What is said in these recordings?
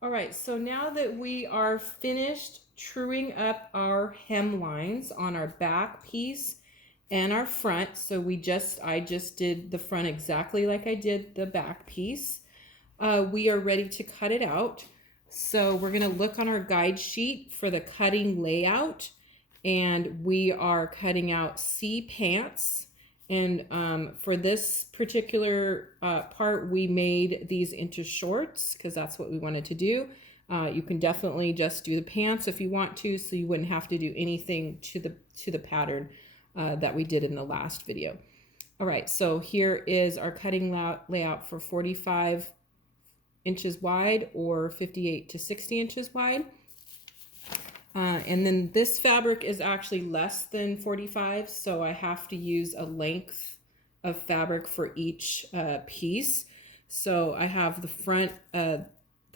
All right, so now that we are finished truing up our hem lines on our back piece and our front, so I just did the front exactly like I did the back piece. We are ready to cut it out. So we're gonna look on our guide sheet for the cutting layout, and we are cutting out C pants. And for this particular part, we made these into shorts because that's what we wanted to do. You can definitely just do the pants if you want to, so you wouldn't have to do anything to the pattern that we did in the last video. All right, so here is our cutting layout for 45 inches wide or 58 to 60 inches wide. And then this fabric is actually less than 45, so I have to use a length of fabric for each piece. So I have the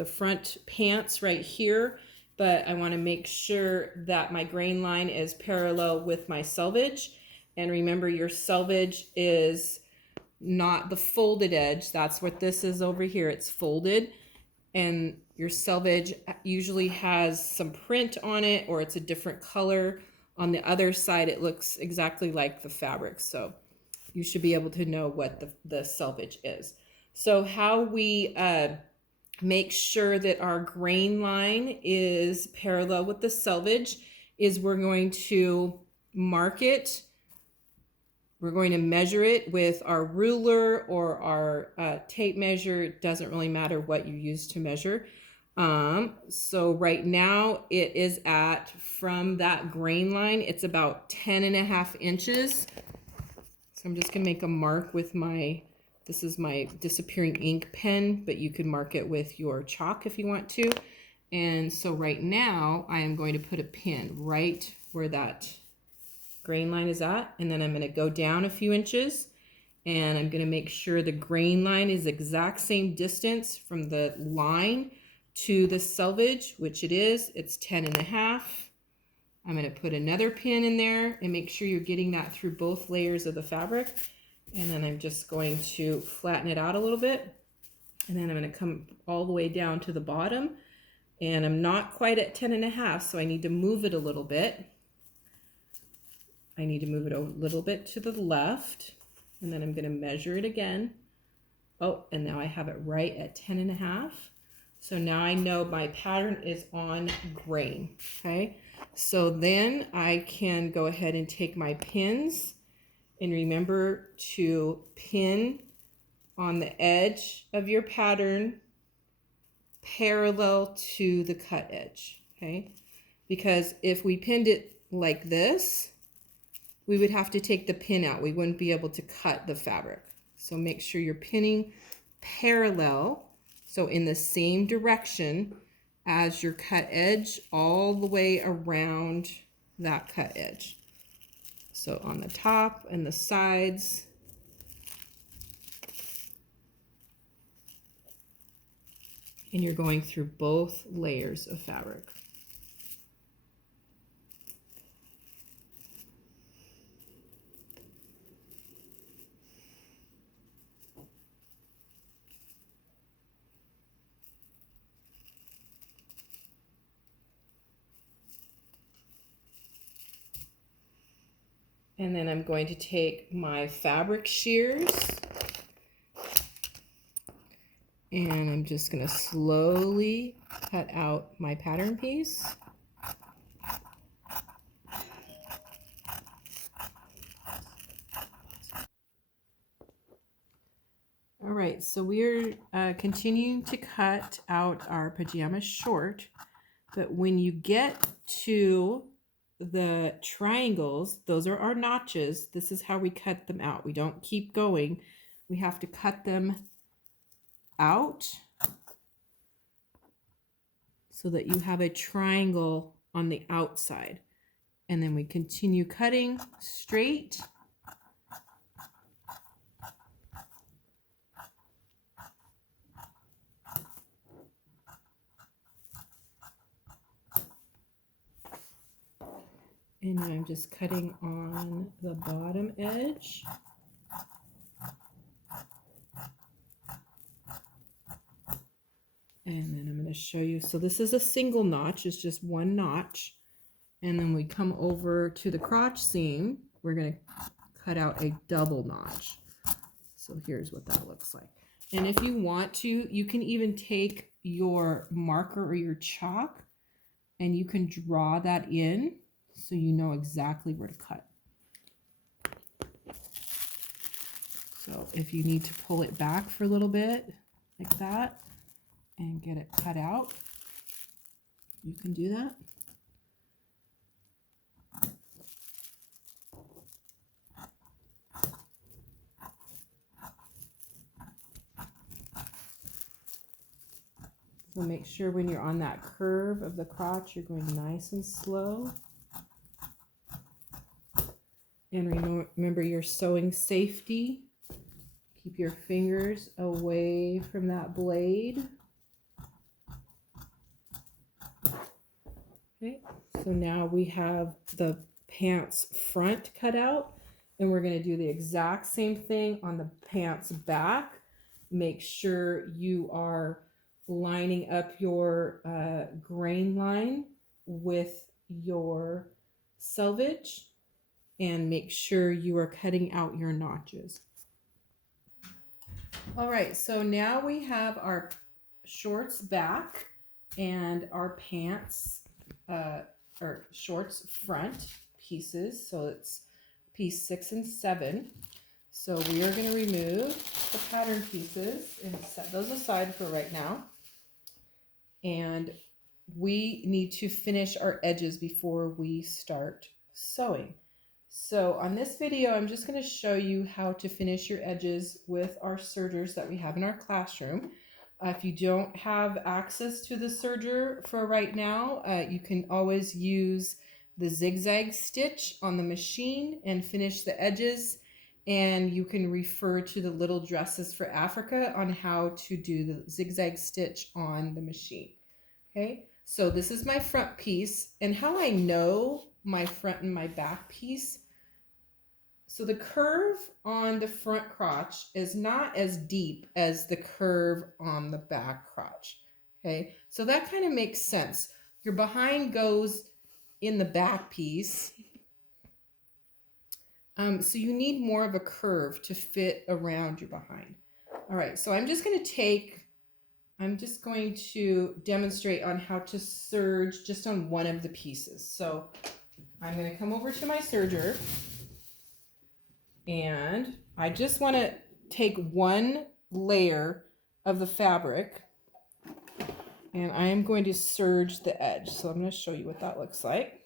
front pants right here, but I want to make sure that my grain line is parallel with my selvage. And remember, your selvage is not the folded edge. That's what this is over here. It's folded. And your selvage usually has some print on it, or it's a different color. On the other side, it looks exactly like the fabric. So you should be able to know what the selvage is. So how we make sure that our grain line is parallel with the selvage is we're going to mark it. We're going to measure it with our ruler or our tape measure. It doesn't really matter what you use to measure. So right now it is from that grain line, it's about 10.5 inches. So I'm just gonna make a mark with this is my disappearing ink pen, but you can mark it with your chalk if you want to. And so right now I am going to put a pin right where that grain line is at, and then I'm going to go down a few inches, and I'm going to make sure the grain line is exact same distance from the line to the selvage, which it is. It's 10.5. I'm going to put another pin in there and make sure you're getting that through both layers of the fabric. And then I'm just going to flatten it out a little bit, and then I'm going to come all the way down to the bottom, and I'm not quite at 10.5, so I need to move it a little bit. I need to move it a little bit to the left, and then I'm going to measure it again. Oh, and now I have it right at 10.5. So now I know my pattern is on grain, okay? So then I can go ahead and take my pins, and remember to pin on the edge of your pattern parallel to the cut edge, okay? Because if we pinned it like this, we would have to take the pin out. We wouldn't be able to cut the fabric. So make sure you're pinning parallel, so in the same direction as your cut edge, all the way around that cut edge. So on the top and the sides. And you're going through both layers of fabric. And then I'm going to take my fabric shears, and I'm just going to slowly cut out my pattern piece. All right, so we're continuing to cut out our pajama short, but when you get to the triangles, those are our notches. This is how we cut them out. We don't keep going. We have to cut them out so that you have a triangle on the outside. And then we continue cutting straight. And I'm just cutting on the bottom edge. And then I'm going to show you. So this is a single notch, it's just one notch. And then we come over to the crotch seam, we're going to cut out a double notch. So here's what that looks like. And if you want to, you can even take your marker or your chalk and you can draw that in so you know exactly where to cut. So if you need to pull it back for a little bit like that and get it cut out, you can do that. So make sure when you're on that curve of the crotch, you're going nice and slow. And remember your sewing safety. Keep your fingers away from that blade. Okay, so now we have the pants front cut out, and we're going to do the exact same thing on the pants back. Make sure you are lining up your grain line with your selvage, and make sure you are cutting out your notches. All right, so now we have our shorts back and our pants or shorts front pieces. So it's piece 6 and 7. So we are going to remove the pattern pieces and set those aside for right now. And we need to finish our edges before we start sewing. So on this video, I'm just going to show you how to finish your edges with our sergers that we have in our classroom. If you don't have access to the serger for right now, you can always use the zigzag stitch on the machine and finish the edges. And you can refer to the Little Dresses for Africa on how to do the zigzag stitch on the machine. Okay, so this is my front piece, and how I know my front and my back piece. So the curve on the front crotch is not as deep as the curve on the back crotch. Okay, so that kind of makes sense. Your behind goes in the back piece. So you need more of a curve to fit around your behind. All right, so I'm just going to demonstrate on how to serge just on one of the pieces. So I'm going to come over to my serger, and I just want to take one layer of the fabric, and I am going to serge the edge. So I'm going to show you what that looks like.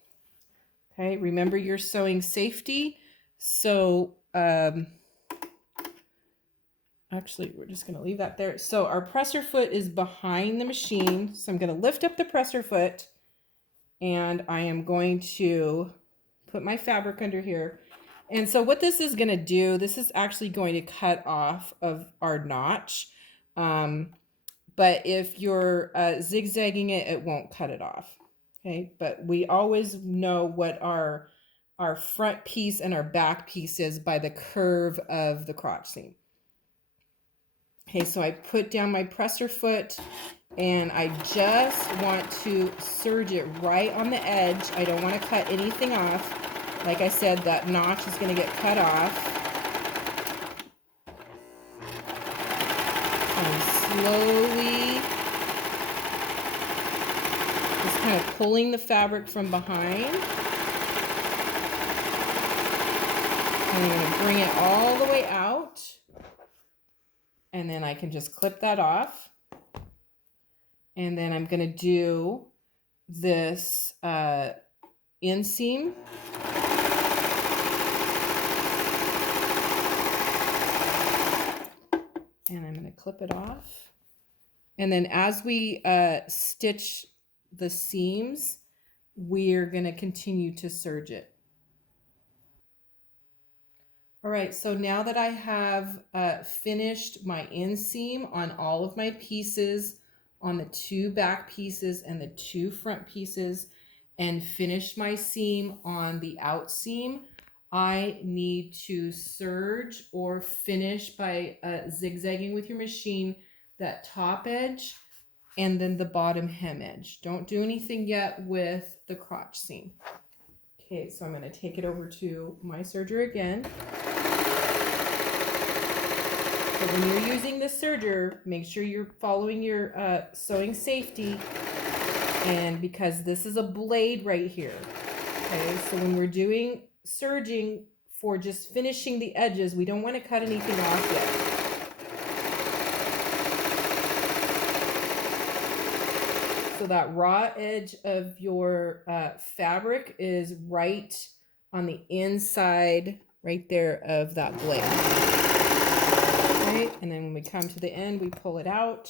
Okay, remember your sewing safety. So actually, we're just going to leave that there. So our presser foot is behind the machine. So I'm going to lift up the presser foot, and I am going to put my fabric under here. And so what this is going to do, this is actually going to cut off of our notch. But if you're zigzagging it, it won't cut it off. Okay, but we always know what our front piece and our back piece is by the curve of the crotch seam. Okay, so I put down my presser foot, and I just want to serge it right on the edge. I don't want to cut anything off. Like I said, that notch is going to get cut off. And slowly, just kind of pulling the fabric from behind. And I'm going to bring it all the way out. And then I can just clip that off. And then I'm going to do this inseam. And I'm going to clip it off. And then as we stitch the seams, we're going to continue to serge it. All right, so now that I have finished my inseam on all of my pieces, on the 2 back pieces and the 2 front pieces, and finished my seam on the out seam, I need to serge or finish by zigzagging with your machine that top edge and then the bottom hem edge. Don't do anything yet with the crotch seam. Okay, so I'm going to take it over to my serger again. So when you're using the serger, make sure you're following your sewing safety, and because this is a blade right here. Okay, so when we're doing serging for just finishing the edges, we don't want to cut anything off yet. So that raw edge of your fabric is right on the inside, right there of that blade. Okay, and then when we come to the end, we pull it out.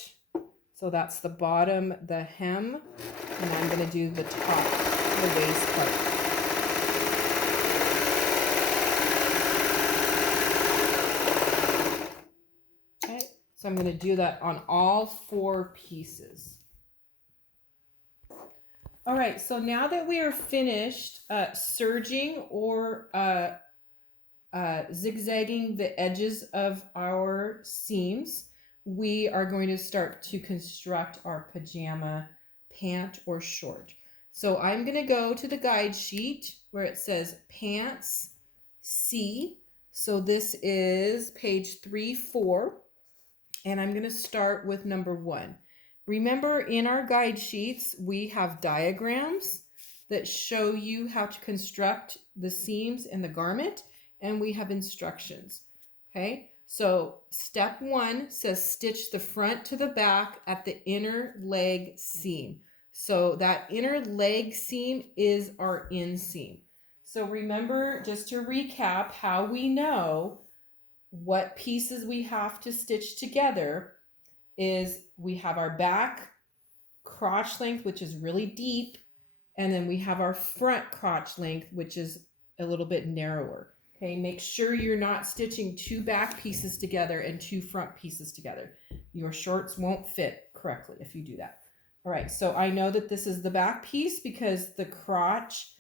So that's the bottom, the hem, and I'm going to do the top, the waist part. Okay, so I'm going to do that on all 4 pieces. All right, so now that we are finished serging or zigzagging the edges of our seams, we are going to start to construct our pajama pant or short. So I'm going to go to the guide sheet where it says pants C. So this is page 3-4, and I'm going to start with number 1. Remember, in our guide sheets, we have diagrams that show you how to construct the seams in the garment, and we have instructions. Okay, so step 1 says stitch the front to the back at the inner leg seam. So that inner leg seam is our inseam. So remember, just to recap how we know what pieces we have to stitch together, is we have our back crotch length, which is really deep, and then we have our front crotch length, which is a little bit narrower. Okay, make sure you're not stitching 2 back pieces together and 2 front pieces together. Your shorts won't fit correctly if you do that. All right, so I know that this is the back piece because the crotch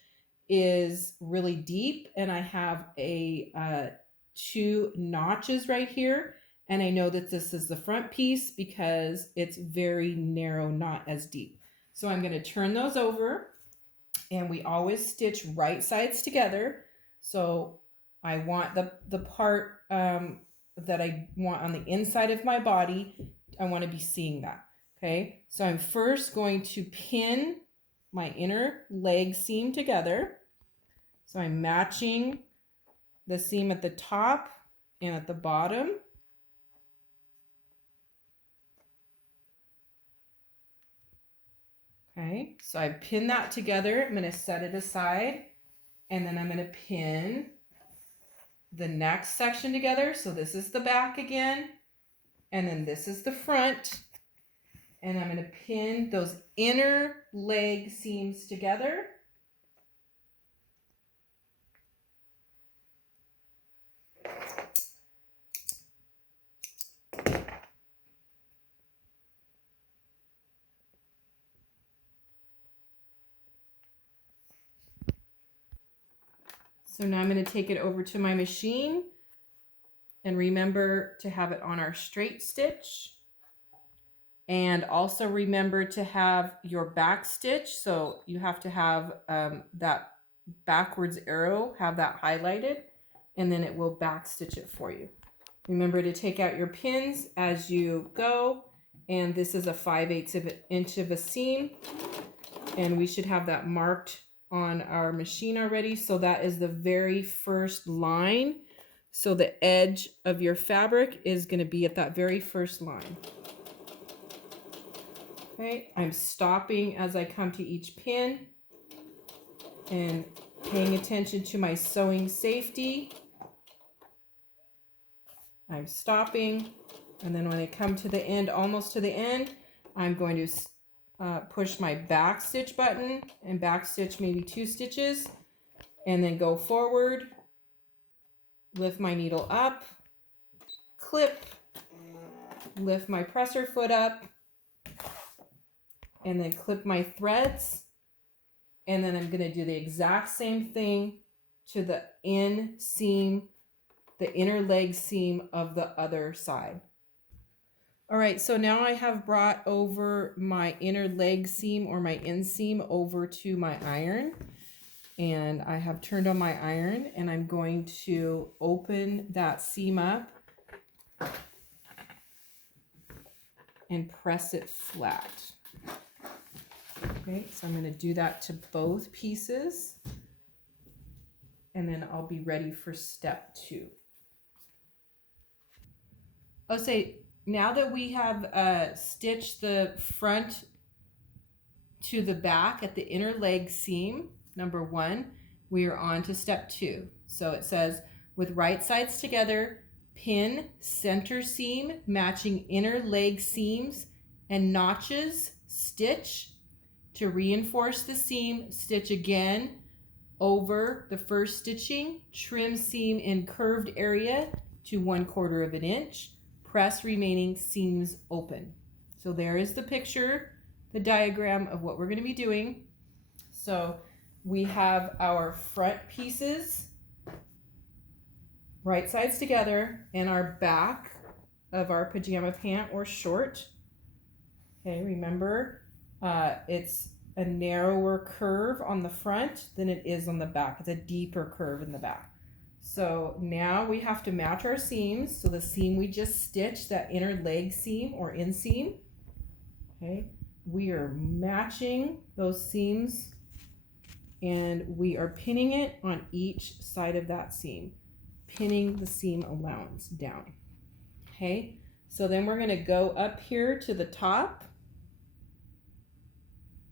is really deep, and I have a 2 notches right here. And I know that this is the front piece because it's very narrow, not as deep. So I'm going to turn those over, and we always stitch right sides together. So I want the part that I want on the inside of my body, I want to be seeing that. Okay, so I'm first going to pin my inner leg seam together. So I'm matching the seam at the top and at the bottom. Okay, so I pin that together. I'm going to set it aside, and then I'm going to pin the next section together. So this is the back again, and then this is the front, and I'm going to pin those inner leg seams together. So now I'm going to take it over to my machine, and remember to have it on our straight stitch, and also remember to have your back stitch. So you have to have that backwards arrow, have that highlighted, and then it will back stitch it for you. Remember to take out your pins as you go, and this is a 5/8 inch of a seam, and we should have that marked on our machine already. So that is the very first line. So the edge of your fabric is going to be at that very first line. Okay, I'm stopping as I come to each pin and paying attention to my sewing safety. I'm stopping, and then when I come to the end, almost to the end, I'm going to push my back stitch button and back stitch maybe 2 stitches, and then go forward, lift my needle up, clip, lift my presser foot up, and then clip my threads, and then I'm going to do the exact same thing to the inseam, the inner leg seam of the other side. All right, so now I have brought over my inner leg seam or my inseam over to my iron, and I have turned on my iron, and I'm going to open that seam up and press it flat. Okay, so I'm going to do that to both pieces, and then I'll be ready for step 2. I'll say, now that we have stitched the front to the back at the inner leg seam, number 1, we are on to step 2. So it says, with right sides together, pin center seam matching inner leg seams and notches, stitch. To reinforce the seam, stitch again over the first stitching, trim seam in curved area to 1/4 of an inch, press remaining seams open. So there is the picture, the diagram of what we're going to be doing. So we have our front pieces, right sides together, and our back of our pajama pant or short. Okay, remember, it's a narrower curve on the front than it is on the back. It's a deeper curve in the back. So now we have to match our seams. So the seam we just stitched, that inner leg seam or inseam, okay, we are matching those seams and we are pinning it on each side of that seam, pinning the seam allowance down. Okay, so then we're going to go up here to the top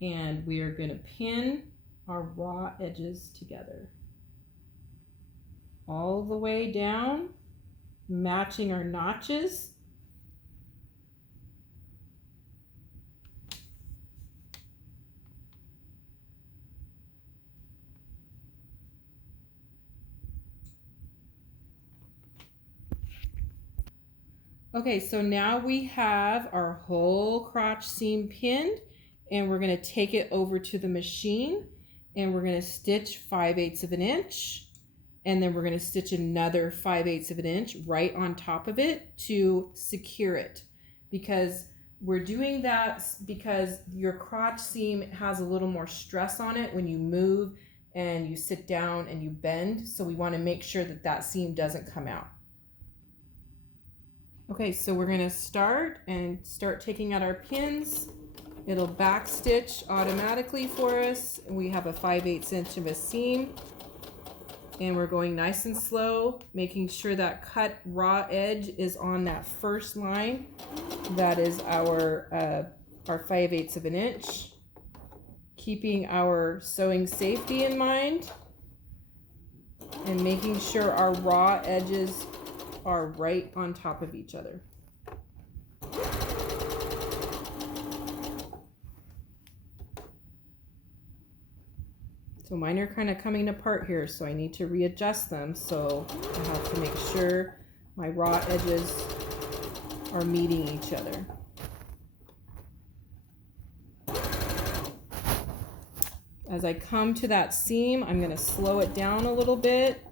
and we are going to pin our raw edges together all the way down, matching our notches. Okay, so now we have our whole crotch seam pinned, and we're going to take it over to the machine and we're going to stitch 5/8 of an inch, and then we're going to stitch another 5/8 of an inch right on top of it to secure it, because we're doing that because your crotch seam has a little more stress on it when you move and you sit down and you bend, so we want to make sure that that seam doesn't come out. Okay, so we're going to start taking out our pins. It'll back stitch automatically for us. We have a 5/8 inch of a seam, and we're going nice and slow, making sure that cut raw edge is on that first line. That is our 5/8 of an inch, keeping our sewing safety in mind and making sure our raw edges are right on top of each other. So mine are kind of coming apart here, so I need to readjust them. So I have to make sure my raw edges are meeting each other. As I come to that seam, I'm going to slow it down a little bit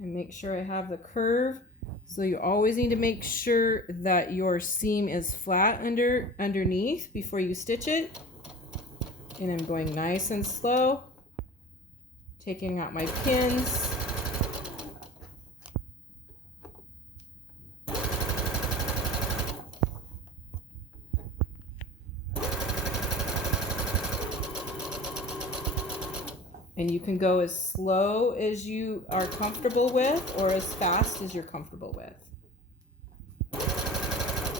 and make sure I have the curve. So you always need to make sure that your seam is flat underneath before you stitch it. And I'm going nice and slow, taking out my pins. And you can go as slow as you are comfortable with or as fast as you're comfortable with.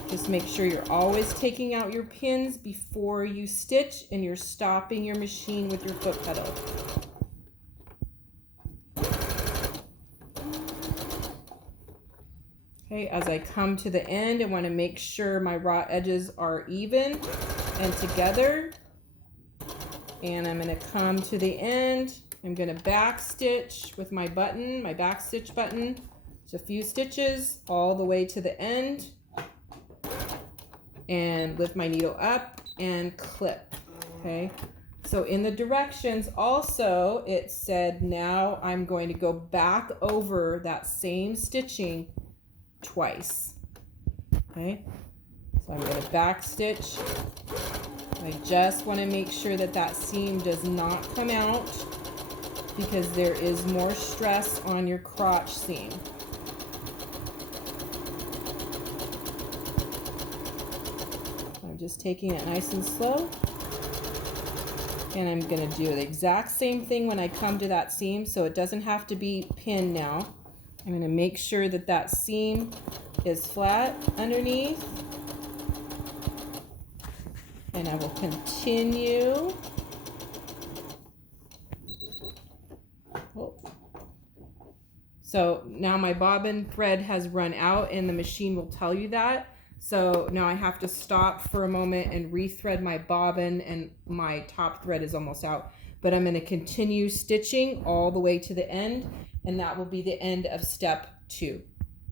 Just make sure you're always taking out your pins before you stitch and you're stopping your machine with your foot pedal. Okay, as I come to the end, I want to make sure my raw edges are even and together. And I'm going to come to the end. I'm going to back stitch with my button, my back stitch button. Just a few stitches all the way to the end. And lift my needle up and clip. Okay. So in the directions also, it said now I'm going to go back over that same stitching twice. Okay. So I'm going to back stitch. I just want to make sure that that seam does not come out because there is more stress on your crotch seam. I'm just taking it nice and slow. And I'm going to do the exact same thing when I come to that seam, so it doesn't have to be pinned now. I'm going to make sure that that seam is flat underneath. And I will continue. Oh. So now my bobbin thread has run out and the machine will tell you that. So now I have to stop for a moment and rethread my bobbin, and my top thread is almost out. But I'm going to continue stitching all the way to the end, and that will be the end of step 2.